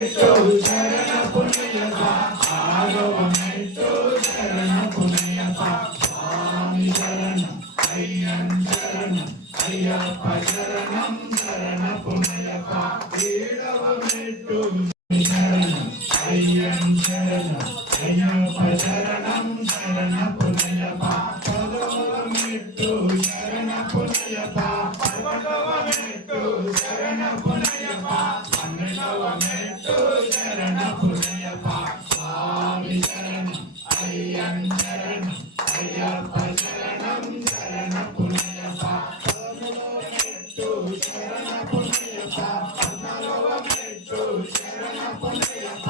శరణ పుణ్యప్ప ఆరోగ్యమెట్టు శరణ పుణ్యప్ప స్వామి శరణం అయ్యం శరణం అయ్యప్ప శరణం శరణ పుణ్యప్ప ఏడవమెట్టు శరణం అయ్యం శరణం అయ్యప్ప శరణం శరణ పుణ్యప్ప పదవమెట్టు శరణ పుణ్యప్ప పదవమెట్టు శరణ పుణ్యప్ప పన్నెండవమెట్టు శరణ పుణ్యప్ప స్వామి శరణం అయ్యం శరణం అయ్యప్ప శరణం శరణ పుణ్యప్ప పదమూడవమెట్టు శరణ పుణ్యప్ప పద్నాలుగవమెట్టు శరణ పుణ్యప్ప